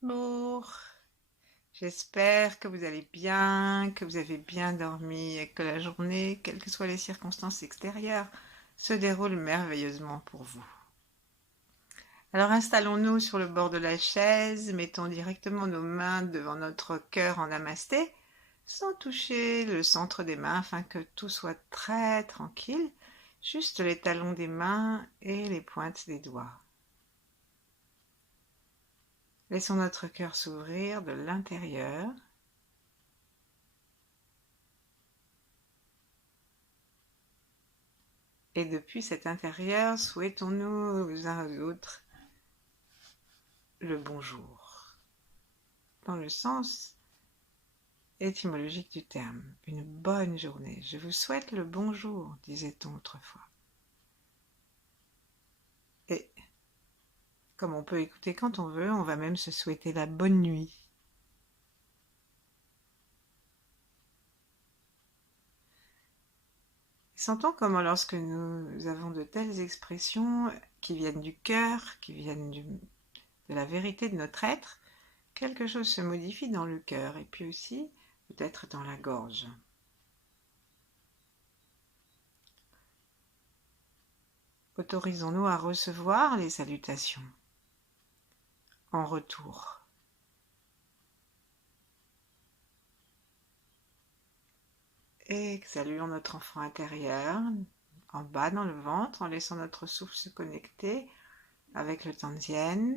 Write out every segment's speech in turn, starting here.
Bonjour, j'espère que vous allez bien, que vous avez bien dormi et que la journée, quelles que soient les circonstances extérieures, se déroule merveilleusement pour vous. Alors installons-nous sur le bord de la chaise, mettons directement nos mains devant notre cœur en namasté, sans toucher le centre des mains afin que tout soit très tranquille, juste les talons des mains et les pointes des doigts. Laissons notre cœur s'ouvrir de l'intérieur. Et depuis cet intérieur, souhaitons-nous aux uns aux autres le bonjour, dans le sens étymologique du terme, une bonne journée. Je vous souhaite le bonjour, disait-on autrefois. Et comme on peut écouter quand on veut, on va même se souhaiter la bonne nuit. Sentons comment lorsque nous avons de telles expressions qui viennent du cœur, qui viennent de la vérité de notre être, quelque chose se modifie dans le cœur et puis aussi peut-être dans la gorge. Autorisons-nous à recevoir les salutations en retour. Et saluons notre enfant intérieur en bas dans le ventre en laissant notre souffle se connecter avec le Tanzien,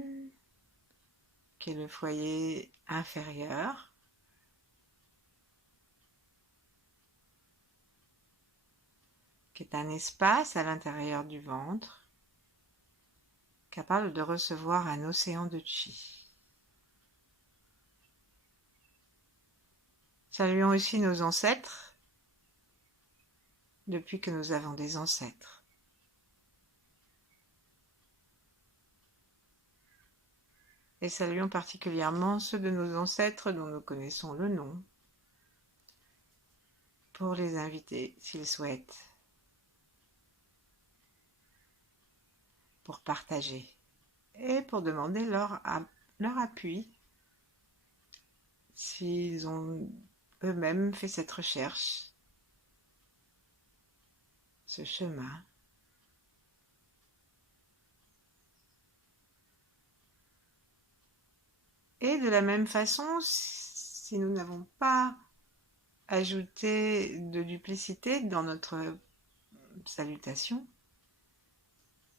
qui est le foyer inférieur, qui est un espace à l'intérieur du ventre, capable de recevoir un océan de chi. Saluons aussi nos ancêtres, depuis que nous avons des ancêtres. Et saluons particulièrement ceux de nos ancêtres dont nous connaissons le nom, pour les inviter s'ils souhaitent, pour partager et pour demander leur appui s'ils ont eux-mêmes fait cette recherche, ce chemin. Et de la même façon, si nous n'avons pas ajouté de duplicité dans notre salutation,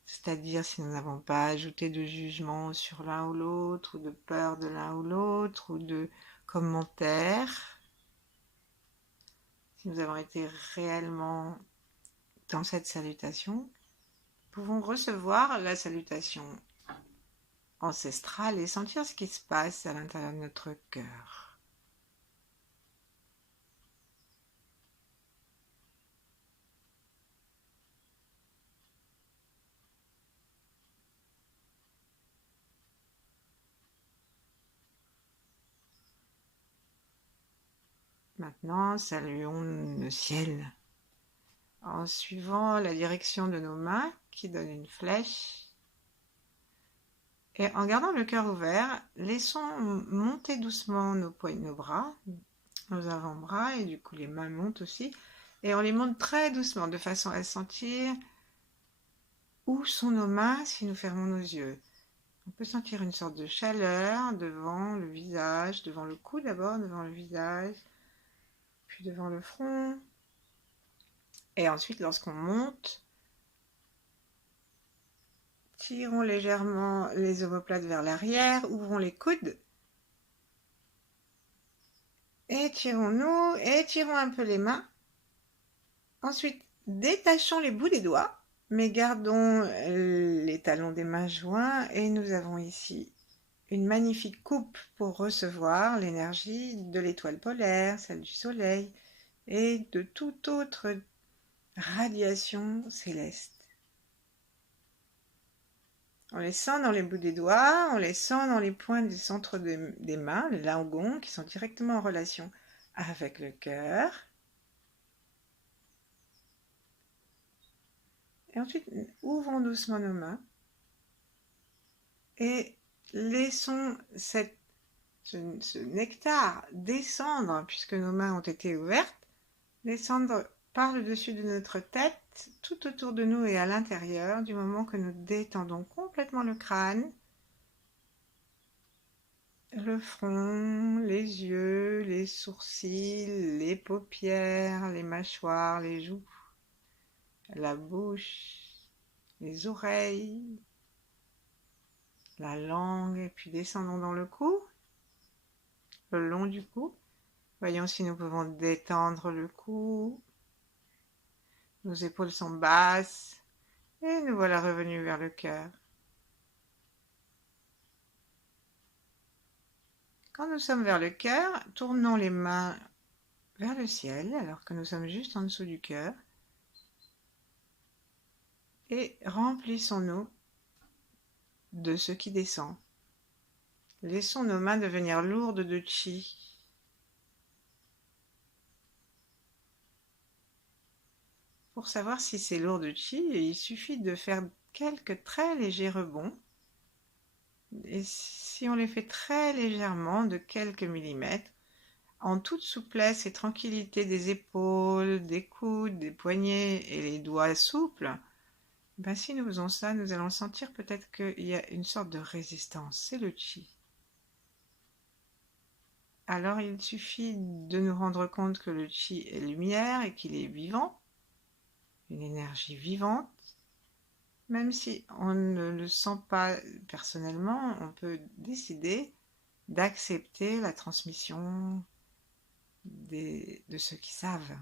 c'est-à-dire si nous n'avons pas ajouté de jugement sur l'un ou l'autre, ou de peur de l'un ou l'autre, ou de commentaires, si nous avons été réellement dans cette salutation, nous pouvons recevoir la salutation ancestrale et sentir ce qui se passe à l'intérieur de notre cœur. Maintenant, saluons le ciel en suivant la direction de nos mains qui donne une flèche. Et en gardant le cœur ouvert, laissons monter doucement nos poignets, nos bras, nos avant-bras, et du coup les mains montent aussi. Et on les monte très doucement de façon à sentir où sont nos mains si nous fermons nos yeux. On peut sentir une sorte de chaleur devant le visage, devant le cou d'abord, devant le visage, puis devant le front. Et ensuite, lorsqu'on monte, tirons légèrement les omoplates vers l'arrière, ouvrons les coudes, étirons-nous, étirons un peu les mains. Ensuite, détachons les bouts des doigts, mais gardons les talons des mains joints et nous avons ici une magnifique coupe pour recevoir l'énergie de l'étoile polaire, celle du soleil et de toute autre radiation céleste. On les sent dans les bouts des doigts, on les sent dans les points du centre des mains, les laogons, qui sont directement en relation avec le cœur. Et ensuite, ouvrons doucement nos mains et laissons cette ce nectar descendre, puisque nos mains ont été ouvertes, descendre par le dessus de notre tête, tout autour de nous et à l'intérieur, du moment que nous détendons complètement le crâne, le front, les yeux, les sourcils, les paupières, les mâchoires, les joues, la bouche, les oreilles, la langue, et puis descendons dans le cou, le long du cou. Voyons si nous pouvons détendre le cou. Nos épaules sont basses et nous voilà revenus vers le cœur. Quand nous sommes vers le cœur, tournons les mains vers le ciel alors que nous sommes juste en dessous du cœur et remplissons-nous de ce qui descend. Laissons nos mains devenir lourdes de chi. Pour savoir si c'est lourd de chi, il suffit de faire quelques très légers rebonds. Et si on les fait très légèrement, de quelques millimètres, en toute souplesse et tranquillité des épaules, des coudes, des poignets et les doigts souples, ben si nous faisons ça, nous allons sentir peut-être qu'il y a une sorte de résistance, c'est le chi. Alors il suffit de nous rendre compte que le chi est lumière et qu'il est vivant, une énergie vivante. Même si on ne le sent pas personnellement, on peut décider d'accepter la transmission de ceux qui savent.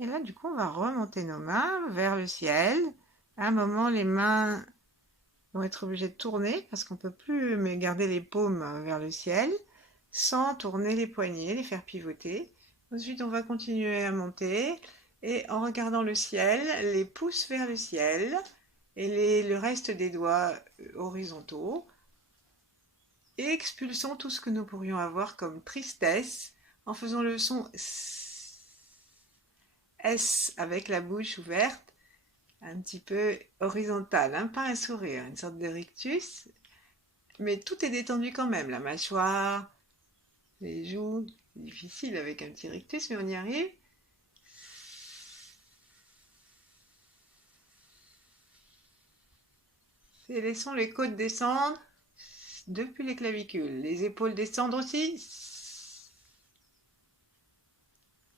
Et là, du coup, on va remonter nos mains vers le ciel. À un moment, les mains vont être obligées de tourner parce qu'on ne peut plus garder les paumes vers le ciel sans tourner les poignets, les faire pivoter. Ensuite, on va continuer à monter et en regardant le ciel, les pouces vers le ciel et le reste des doigts horizontaux. Et expulsons tout ce que nous pourrions avoir comme tristesse en faisant le son S avec la bouche ouverte, un petit peu horizontale, hein, pas un sourire, une sorte de rictus, mais tout est détendu quand même, la mâchoire, les joues, c'est difficile avec un petit rictus, mais on y arrive. Et laissons les côtes descendre depuis les clavicules, les épaules descendre aussi.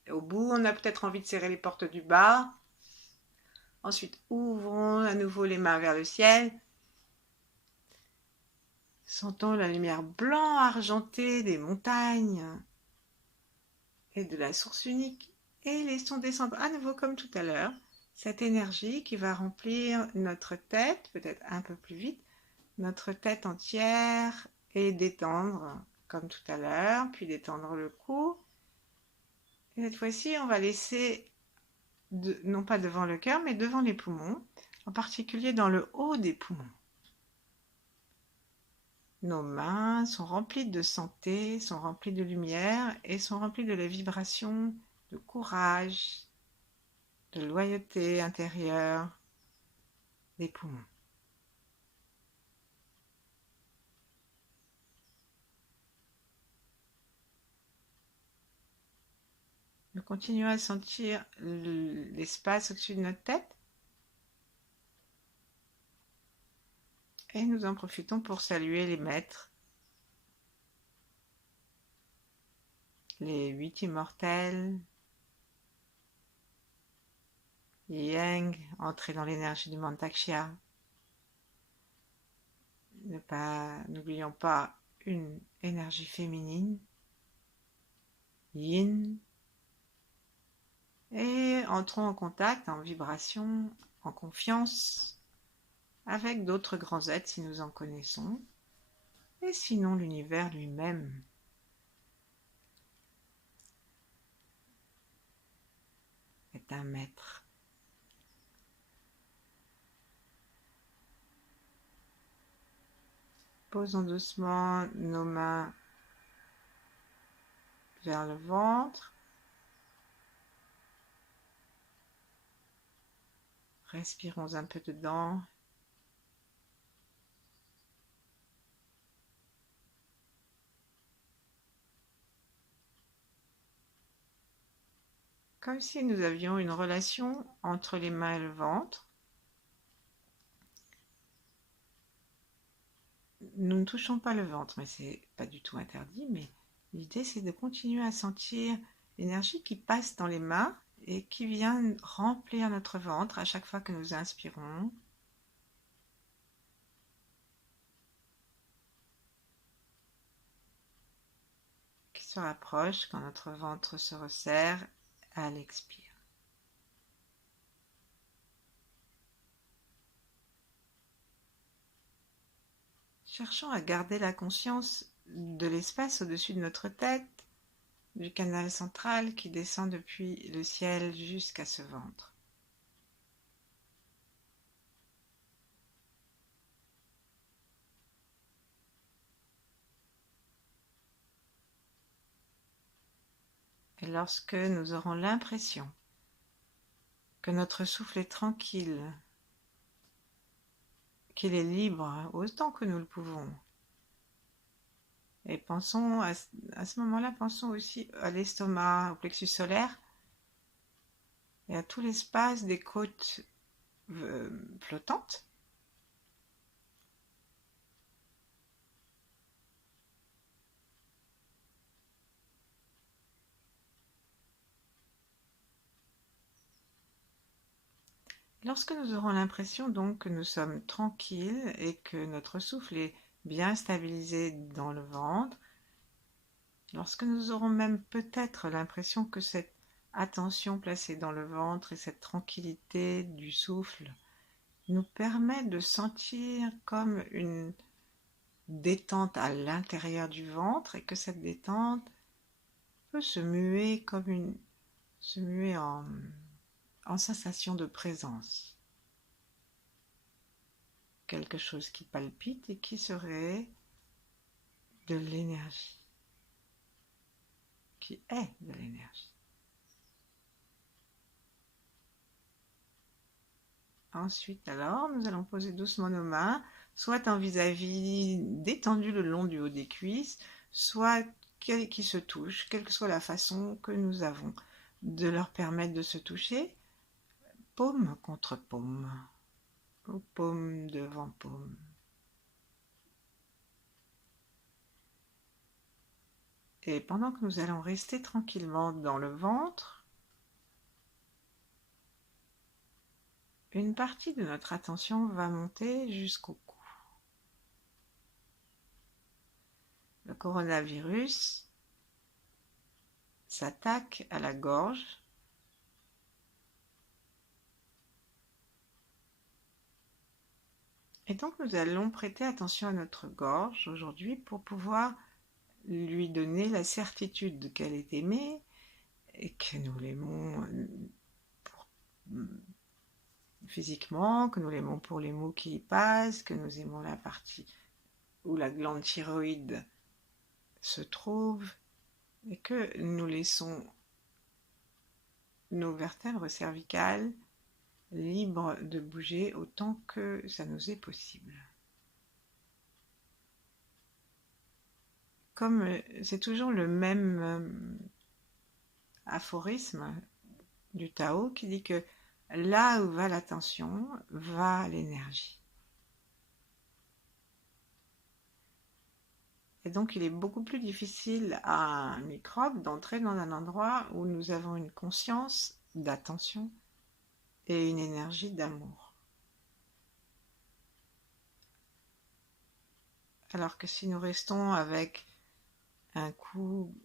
Au bout, on a peut-être envie de serrer les portes du bas. Ensuite, ouvrons à nouveau les mains vers le ciel. Sentons la lumière blanc argentée des montagnes et de la source unique. Et laissons descendre à nouveau comme tout à l'heure cette énergie qui va remplir notre tête, peut-être un peu plus vite, notre tête entière et détendre comme tout à l'heure, puis détendre le cou. Et cette fois-ci, on va laisser, non pas devant le cœur, mais devant les poumons, en particulier dans le haut des poumons. Nos mains sont remplies de santé, sont remplies de lumière et sont remplies de la vibration de courage, de loyauté intérieure des poumons. Nous continuons à sentir l'espace au-dessus de notre tête et nous en profitons pour saluer les maîtres, les 8 immortels, les Yang, entrer dans l'énergie du Mantakshya. N'oublions pas une énergie féminine, Yin, et entrons en contact, en vibration, en confiance avec d'autres grands êtres si nous en connaissons, et sinon l'univers lui-même. Est un maître. Posons doucement nos mains vers le ventre. Respirons un peu dedans. Comme si nous avions une relation entre les mains et le ventre. Nous ne touchons pas le ventre, mais c'est pas du tout interdit. Mais l'idée, c'est de continuer à sentir l'énergie qui passe dans les mains et qui vient remplir notre ventre à chaque fois que nous inspirons. Qui se rapproche quand notre ventre se resserre à l'expire. Cherchons à garder la conscience de l'espace au-dessus de notre tête, du canal central qui descend depuis le ciel jusqu'à ce ventre. Et lorsque nous aurons l'impression que notre souffle est tranquille, qu'il est libre autant que nous le pouvons, et pensons à ce moment-là, pensons aussi à l'estomac, au plexus solaire et à tout l'espace des côtes flottantes. Lorsque nous aurons l'impression donc que nous sommes tranquilles et que notre souffle est bien stabilisé dans le ventre, lorsque nous aurons même peut-être l'impression que cette attention placée dans le ventre et cette tranquillité du souffle nous permet de sentir comme une détente à l'intérieur du ventre et que cette détente peut se muer en sensation de présence. Quelque chose qui palpite et qui serait de l'énergie, qui est de l'énergie. Ensuite, alors, nous allons poser doucement nos mains, soit en vis-à-vis détendu le long du haut des cuisses, soit qui se touchent, quelle que soit la façon que nous avons de leur permettre de se toucher, paume contre paume, ou paume devant paume. Et pendant que nous allons rester tranquillement dans le ventre, une partie de notre attention va monter jusqu'au cou. Le coronavirus s'attaque à la gorge et donc nous allons prêter attention à notre gorge aujourd'hui pour pouvoir lui donner la certitude qu'elle est aimée et que nous l'aimons physiquement, que nous l'aimons pour les mots qui y passent, que nous aimons la partie où la glande thyroïde se trouve et que nous laissons nos vertèbres cervicales libres de bouger autant que ça nous est possible. Comme c'est toujours le même aphorisme du Tao qui dit que là où va l'attention, va l'énergie. Et donc il est beaucoup plus difficile à un microbe d'entrer dans un endroit où nous avons une conscience d'attention et une énergie d'amour. Alors que si nous restons avec un coup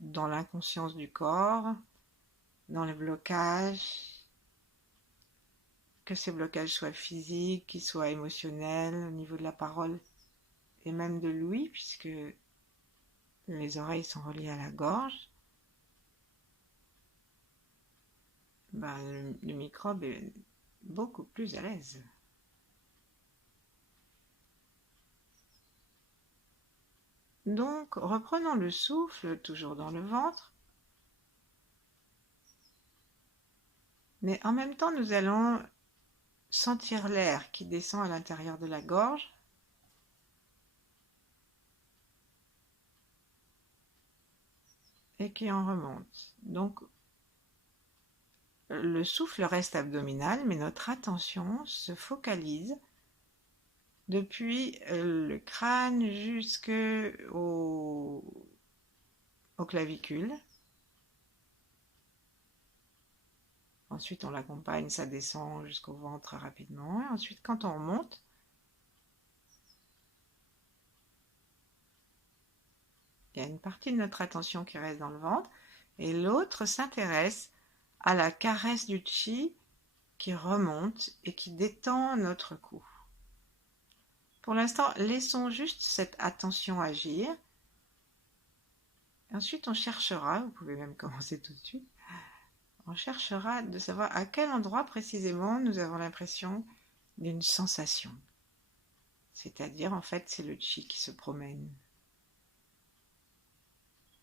dans l'inconscience du corps, dans les blocages, que ces blocages soient physiques, qu'ils soient émotionnels, au niveau de la parole et même de l'ouïe, puisque les oreilles sont reliées à la gorge, le microbe est beaucoup plus à l'aise. Donc, reprenons le souffle, toujours dans le ventre, mais en même temps, nous allons sentir l'air qui descend à l'intérieur de la gorge. Et qui en remonte. Donc, le souffle reste abdominal, mais notre attention se focalise depuis le crâne jusqu'aux clavicules. Ensuite, on l'accompagne, ça descend jusqu'au ventre très rapidement. Et ensuite, quand on remonte, il y a une partie de notre attention qui reste dans le ventre et l'autre s'intéresse à la caresse du chi qui remonte et qui détend notre cou. Pour l'instant, laissons juste cette attention agir. Ensuite, on cherchera, vous pouvez même commencer tout de suite, on cherchera de savoir à quel endroit précisément nous avons l'impression d'une sensation. C'est-à-dire, en fait, c'est le chi qui se promène.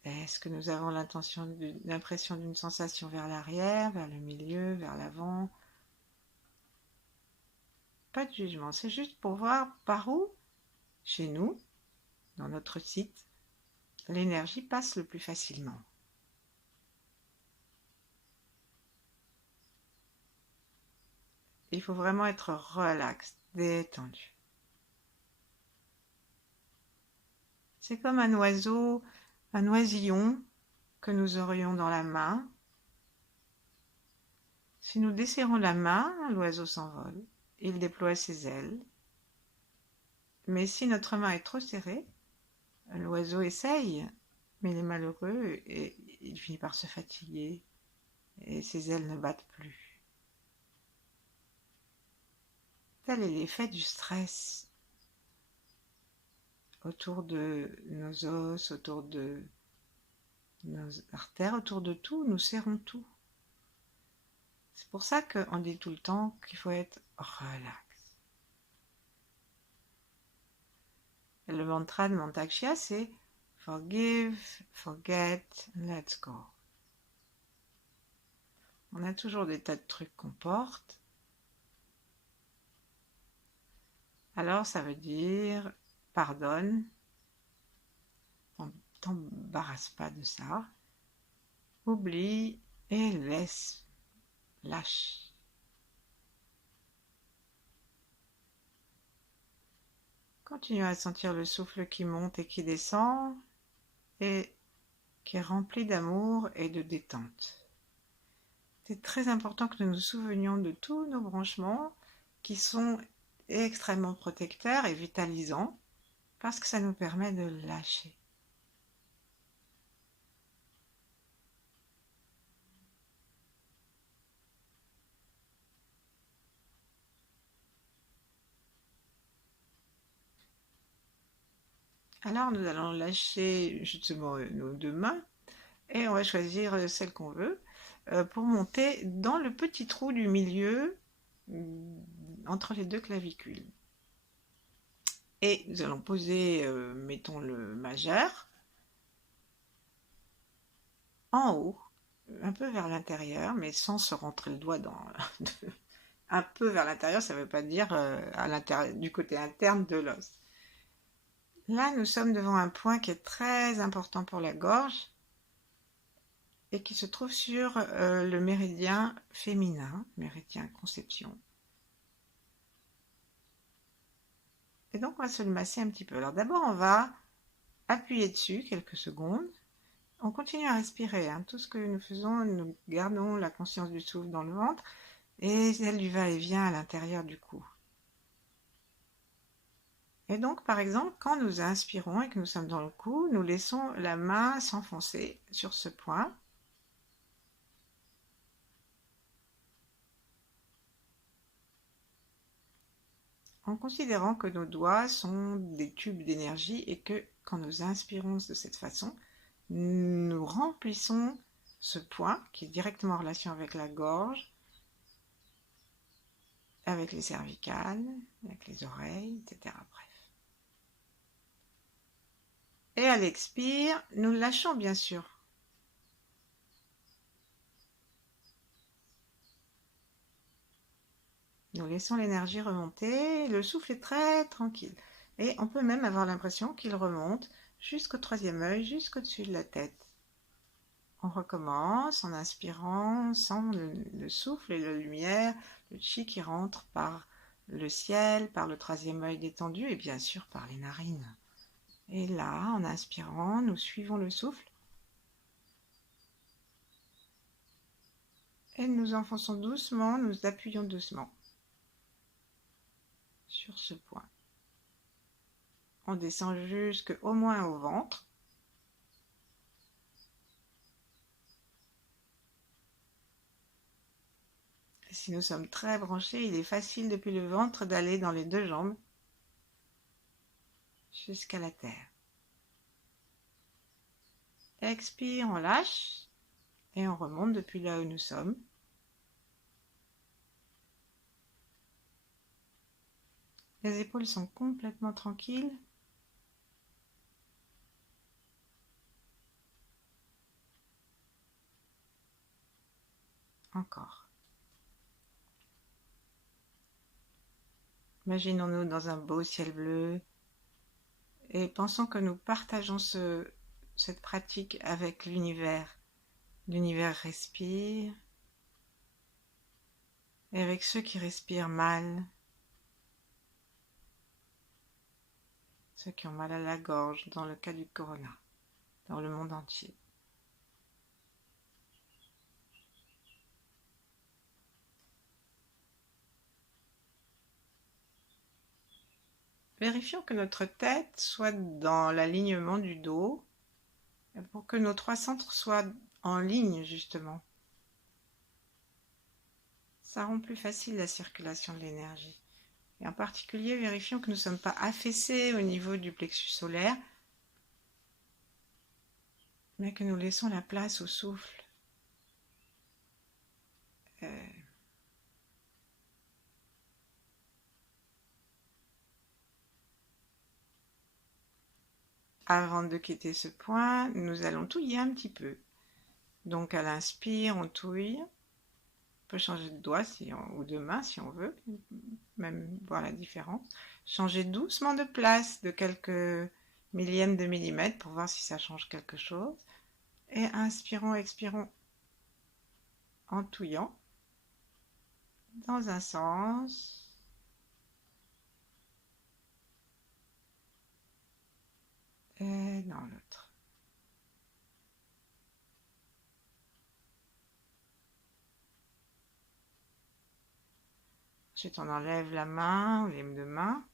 Est-ce que nous avons l'impression d'une sensation vers l'arrière, vers le milieu, vers l'avant? Pas de jugement, c'est juste pour voir par où, chez nous, dans notre site, l'énergie passe le plus facilement. Il faut vraiment être relax, détendu. C'est comme un oiseau, un oisillon que nous aurions dans la main. Si nous desserrons la main, l'oiseau s'envole. Il déploie ses ailes. Mais si notre main est trop serrée, l'oiseau essaye, mais il est malheureux et il finit par se fatiguer et ses ailes ne battent plus. Tel est l'effet du stress autour de nos os, autour de nos artères, autour de tout, nous serrons tout. C'est pour ça qu'on dit tout le temps qu'il faut être relax. Et le mantra de Mantakshya, c'est Forgive, forget, let's go. On a toujours des tas de trucs qu'on porte. Alors ça veut dire pardonne, t'embarrasse pas de ça, oublie et laisse, lâche. Continue à sentir le souffle qui monte et qui descend et qui est rempli d'amour et de détente. C'est très important que nous nous souvenions de tous nos branchements qui sont extrêmement protecteurs et vitalisants parce que ça nous permet de lâcher. Alors nous allons lâcher justement nos deux mains et on va choisir celle qu'on veut pour monter dans le petit trou du milieu entre les deux clavicules. Et nous allons poser, mettons le majeur, en haut, un peu vers l'intérieur, mais sans se rentrer le doigt dans... un peu vers l'intérieur, ça ne veut pas dire à l'intérieur, du côté interne de l'os. Là, nous sommes devant un point qui est très important pour la gorge et qui se trouve sur le méridien féminin, méridien conception. Et donc, on va se le masser un petit peu. Alors d'abord, on va appuyer dessus quelques secondes. On continue à respirer. Hein. Tout ce que nous faisons, nous gardons la conscience du souffle dans le ventre et celle du va-et-vient à l'intérieur du cou. Et donc, par exemple, quand nous inspirons et que nous sommes dans le cou, nous laissons la main s'enfoncer sur ce point. En considérant que nos doigts sont des tubes d'énergie et que quand nous inspirons de cette façon, nous remplissons ce point qui est directement en relation avec la gorge, avec les cervicales, avec les oreilles, etc. Bref. Et à l'expire, nous lâchons bien sûr. Nous laissons l'énergie remonter, le souffle est très tranquille. Et on peut même avoir l'impression qu'il remonte jusqu'au troisième œil, jusqu'au-dessus de la tête. On recommence en inspirant, sans le souffle et la lumière, le chi qui rentre par le ciel, par le troisième œil détendu et bien sûr par les narines. Et là, en inspirant, nous suivons le souffle et nous enfonçons doucement, nous appuyons doucement sur ce point. On descend jusqu'au moins au ventre. Si nous sommes très branchés, il est facile depuis le ventre d'aller dans les deux jambes jusqu'à la terre. Expire, on lâche et on remonte depuis là où nous sommes. Les épaules sont complètement tranquilles. Encore. Imaginons-nous dans un beau ciel bleu et pensons que nous partageons cette pratique avec l'univers. L'univers respire et avec ceux qui respirent mal, ceux qui ont mal à la gorge dans le cas du corona, dans le monde entier. Vérifions que notre tête soit dans l'alignement du dos pour que nos trois centres soient en ligne justement. Ça rend plus facile la circulation de l'énergie. Et en particulier, vérifions que nous ne sommes pas affaissés au niveau du plexus solaire, mais que nous laissons la place au souffle. Avant de quitter ce point, nous allons touiller un petit peu. Donc à l'inspire, on touille. On peut changer de doigt ou de main si on veut, même voir la différence. Changer doucement de place de quelques millièmes de millimètre pour voir si ça change quelque chose. Et inspirons, expirons en touillant dans un sens et dans l'autre. Ensuite, on enlève la main ou les deux mains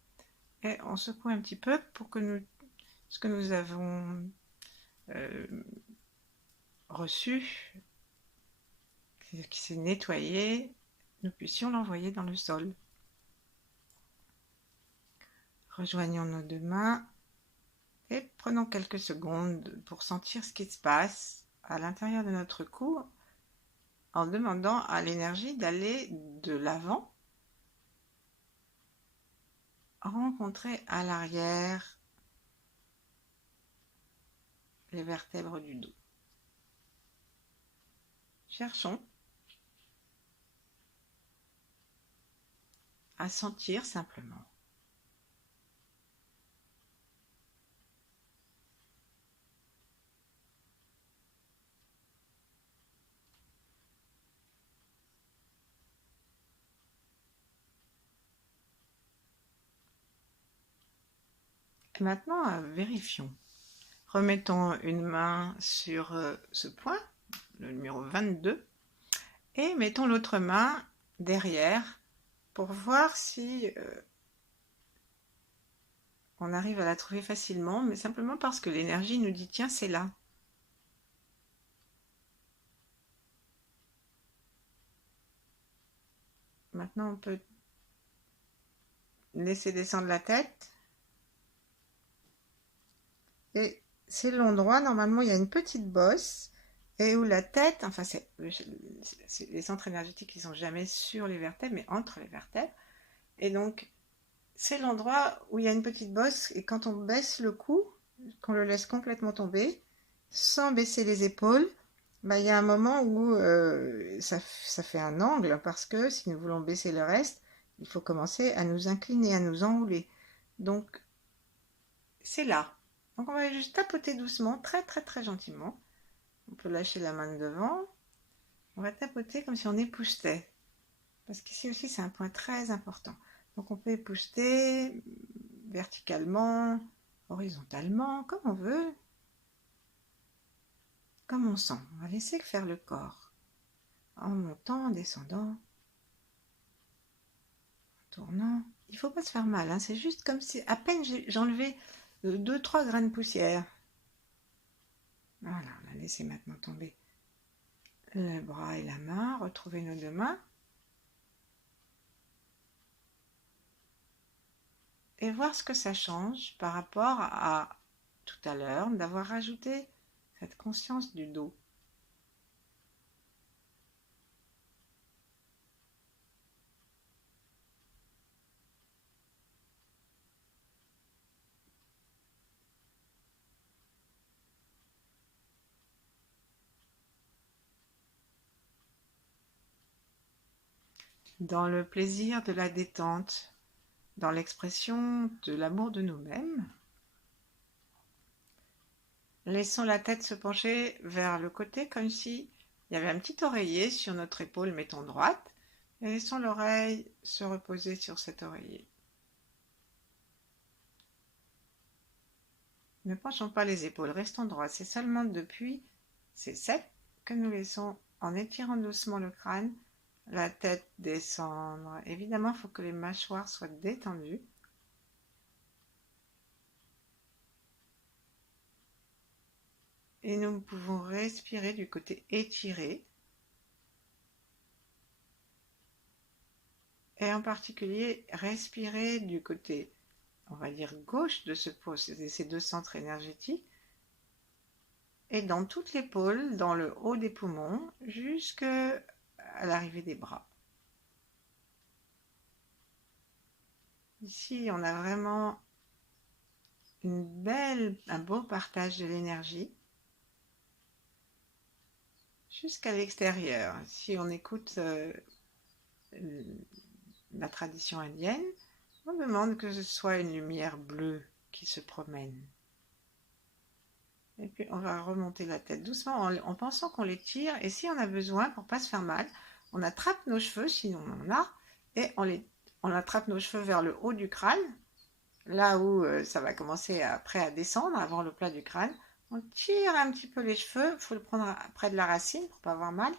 et on secoue un petit peu pour que ce que nous avons reçu, qui s'est nettoyé, nous puissions l'envoyer dans le sol. Rejoignons nos deux mains et prenons quelques secondes pour sentir ce qui se passe à l'intérieur de notre cou en demandant à l'énergie d'aller de l'avant, rencontrer à l'arrière les vertèbres du dos. Cherchons à sentir simplement. Et maintenant, vérifions. Remettons une main sur ce point, le numéro 22, et mettons l'autre main derrière pour voir si on arrive à la trouver facilement, mais simplement parce que l'énergie nous dit tiens, c'est là. Maintenant, on peut laisser descendre la tête. Et c'est l'endroit, normalement, il y a une petite bosse et où la tête, enfin, c'est les centres énergétiques qui sont jamais sur les vertèbres, mais entre les vertèbres. Et donc, c'est l'endroit où il y a une petite bosse et quand on baisse le cou, qu'on le laisse complètement tomber, sans baisser les épaules, bah, il y a un moment où ça fait un angle parce que si nous voulons baisser le reste, il faut commencer à nous incliner, à nous enrouler. Donc, c'est là. Donc, on va juste tapoter doucement, très très très gentiment. On peut lâcher la main de devant. On va tapoter comme si on époussetait. Parce qu'ici aussi, c'est un point très important. Donc, on peut épousseter verticalement, horizontalement, comme on veut, comme on sent. On va laisser faire le corps. En montant, en descendant, en tournant. Il ne faut pas se faire mal, hein. C'est juste comme si à peine j'enlevais 2-3 grains de poussière. Voilà, on a laissé maintenant tomber le bras et la main, retrouver nos deux mains. Et voir ce que ça change par rapport à tout à l'heure, d'avoir rajouté cette conscience du dos. Dans le plaisir de la détente, dans l'expression de l'amour de nous-mêmes, laissons la tête se pencher vers le côté comme si il y avait un petit oreiller sur notre épaule, mettons droite, et laissons l'oreille se reposer sur cet oreiller. Ne penchons pas les épaules, restons droits. C'est seulement depuis ces 7 que nous laissons, en étirant doucement le crâne, la tête descendre. Évidemment, il faut que les mâchoires soient détendues. Et nous pouvons respirer du côté étiré. Et en particulier, respirer du côté, on va dire, gauche de ces deux centres énergétiques. Et dans toute l'épaule, dans le haut des poumons, jusqu'à l'arrivée des bras. Ici, on a vraiment un beau partage de l'énergie jusqu'à l'extérieur. Si on écoute la tradition indienne, on demande que ce soit une lumière bleue qui se promène. Et puis on va remonter la tête doucement en pensant qu'on les tire. Et si on a besoin, pour ne pas se faire mal, on attrape nos cheveux, sinon on en a, et on attrape nos cheveux vers le haut du crâne, là où ça va commencer après à descendre, avant le plat du crâne. On tire un petit peu les cheveux, il faut le prendre près de la racine pour ne pas avoir mal.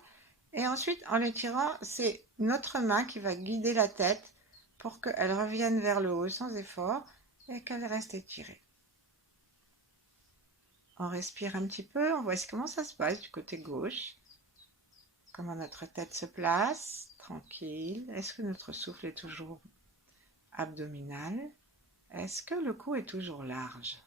Et ensuite, en les tirant, c'est notre main qui va guider la tête pour qu'elle revienne vers le haut sans effort et qu'elle reste étirée. On respire un petit peu, on voit comment ça se passe du côté gauche. Comment notre tête se place, tranquille. Est-ce que notre souffle est toujours abdominal? Est-ce que le cou est toujours large?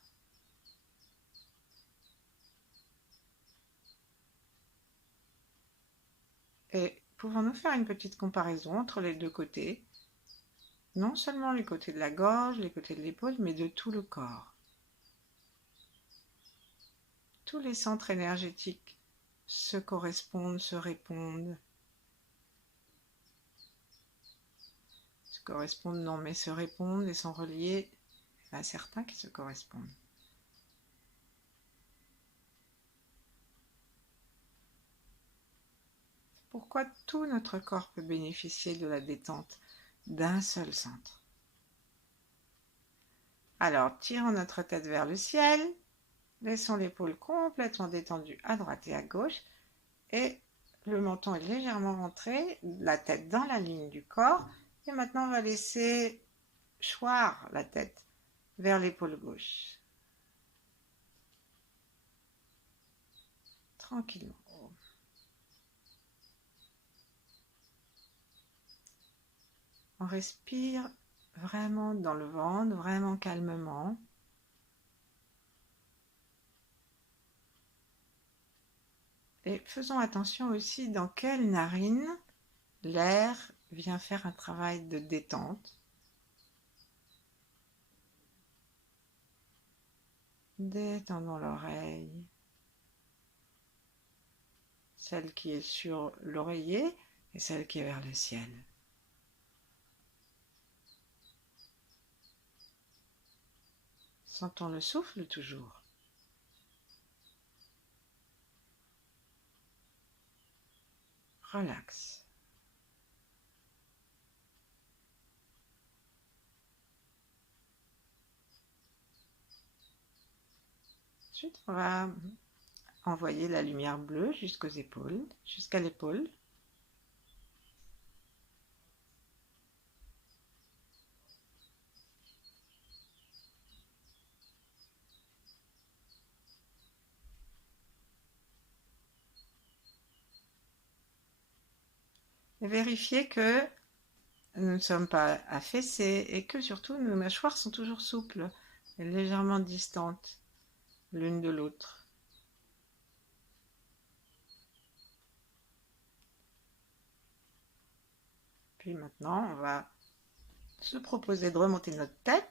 Et pouvons-nous faire une petite comparaison entre les deux côtés? Non seulement les côtés de la gorge, les côtés de l'épaule, mais de tout le corps. Tous les centres énergétiques se correspondent, se répondent. Se correspondent, non, mais se répondent et sont reliés à certains qui se correspondent. Pourquoi tout notre corps peut bénéficier de la détente d'un seul centre. Alors, tirons notre tête vers le ciel, laissons l'épaule complètement détendue à droite et à gauche, et le menton est légèrement rentré, la tête dans la ligne du corps, et maintenant on va laisser choir la tête vers l'épaule gauche. Tranquillement. On respire vraiment dans le ventre, vraiment calmement. Et faisons attention aussi dans quelle narine l'air vient faire un travail de détente. Détendons l'oreille, celle qui est sur l'oreiller et celle qui est vers le ciel. Sentons le souffle toujours. Relax. Ensuite, on va envoyer la lumière bleue jusqu'aux épaules, jusqu'à l'épaule. Et vérifier que nous ne sommes pas affaissés et que surtout nos mâchoires sont toujours souples et légèrement distantes l'une de l'autre. Puis maintenant, on va se proposer de remonter notre tête.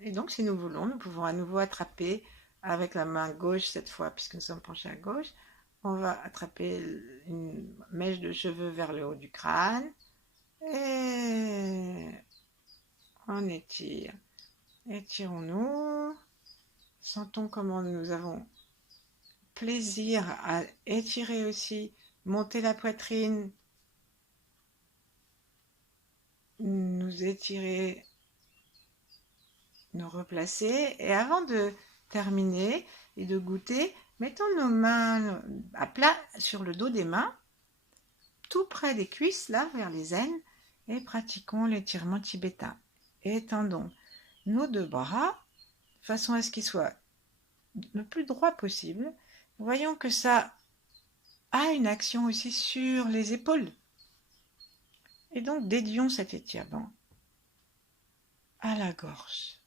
Et donc, si nous voulons, nous pouvons à nouveau attraper avec la main gauche cette fois, puisque nous sommes penchés à gauche. On va attraper une mèche de cheveux vers le haut du crâne. Et on étire. Étirons-nous. Sentons comment nous avons plaisir à étirer aussi, monter la poitrine, nous étirer, nous replacer. Et avant de terminer et de goûter, mettons nos mains à plat sur le dos des mains, tout près des cuisses, là, vers les aines, et pratiquons l'étirement tibétain. Étendons nos deux bras, de façon à ce qu'ils soient le plus droit possible. Voyons que ça a une action aussi sur les épaules. Et donc dédions cet étirement à la gorge.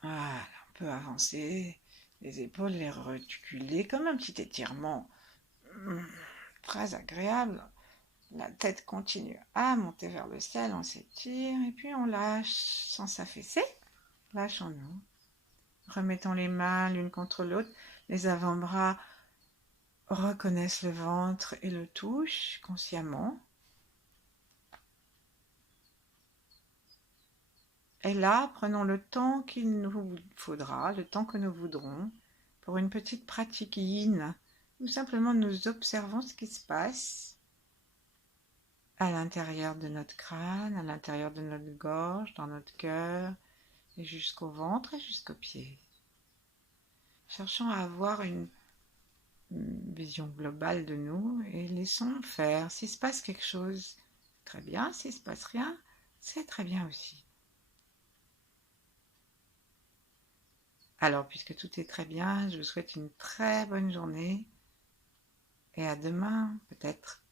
Voilà, on peut avancer les épaules, les reculer comme un petit étirement très agréable. La tête continue à monter vers le ciel, on s'étire et puis on lâche sans s'affaisser. Lâchons-nous. Remettons les mains l'une contre l'autre. Les avant-bras reconnaissent le ventre et le touchent consciemment. Et là, prenons le temps qu'il nous faudra, le temps que nous voudrons, pour une petite pratique yin, où simplement nous observons ce qui se passe à l'intérieur de notre crâne, à l'intérieur de notre gorge, dans notre cœur, et jusqu'au ventre et jusqu'aux pieds. Cherchons à avoir une vision globale de nous et laissons faire. S'il se passe quelque chose, très bien. S'il ne se passe rien, c'est très bien aussi. Alors, puisque tout est très bien, je vous souhaite une très bonne journée et à demain peut-être.